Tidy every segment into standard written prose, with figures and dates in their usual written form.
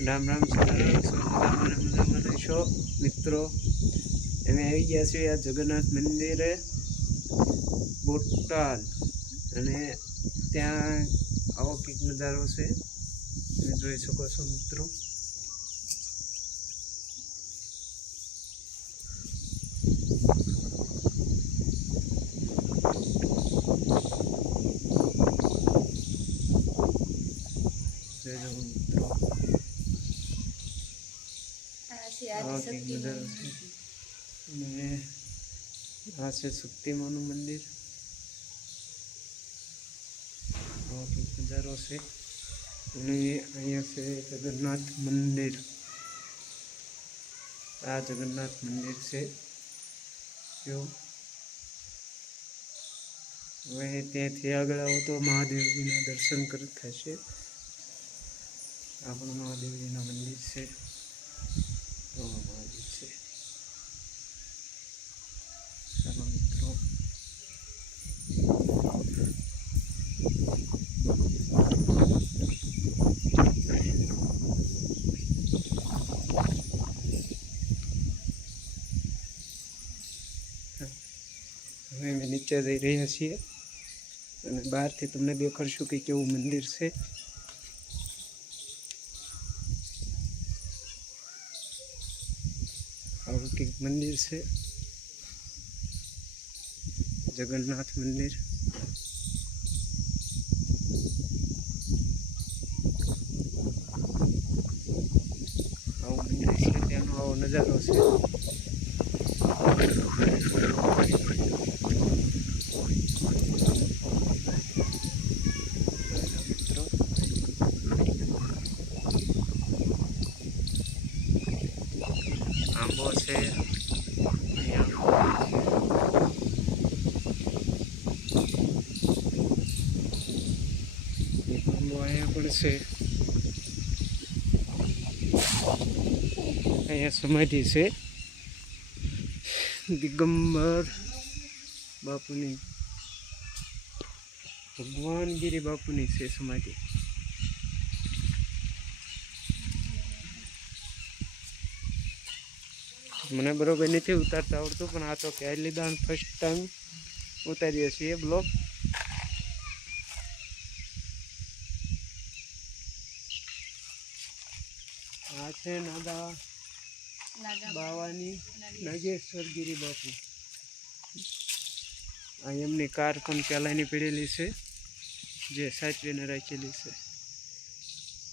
રામ રામ મજામાં રહેશો મિત્રો. અમે આવી ગયા છીએ આ જગન્નાથ મંદિરે બોટાદ, અને ત્યાં આવો કંઈક નજારો છે, તમે જોઈ શકો છો મિત્રો. આ છે શક્તિમાનું મંદિર. નજારો છે, અને અહીંયા છે જગન્નાથ મંદિર. આ જગન્નાથ મંદિર છે. જો હવે ત્યાંથી આગળ આવો તો મહાદેવજીના દર્શન કરત થશે. આપણું મહાદેવજીના મંદિર છે. મહાદેવ છે. ચાલો મિત્રો, હવે અમે નીચે જઈ રહ્યા છીએ, અને બહારથી તમને દેખાડશું કે કેવું મંદિર છે. આવું કંઈક મંદિર છે, જગન્નાથ મંદિર. આવું મંદિર છે, ત્યાંનો આવો નજારો છે. આંબો છે અહીંયા પણ છે. અહીંયા સમાધિ છે દિગંબર બાપુની, ભગવાનગીરી બાપુની છે સમાધિ. મને બરોબર નથી ઉતારતા આવડતું, પણ આ તો પહેલી દાણ ફર્સ્ટ ટાઈમ ઉતારીએ છીએ બ્લોગ. આ છે નાગા બાવાની નાગેશ્વરગીરી બાપુ. આ એમની કાર પણ પહેલાંની પડેલી છે, જે સાચવીને રાખેલી છે.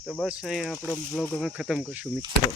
તો બસ અહીંયા આપણો બ્લોગ અમે ખતમ કરશું મિત્રો.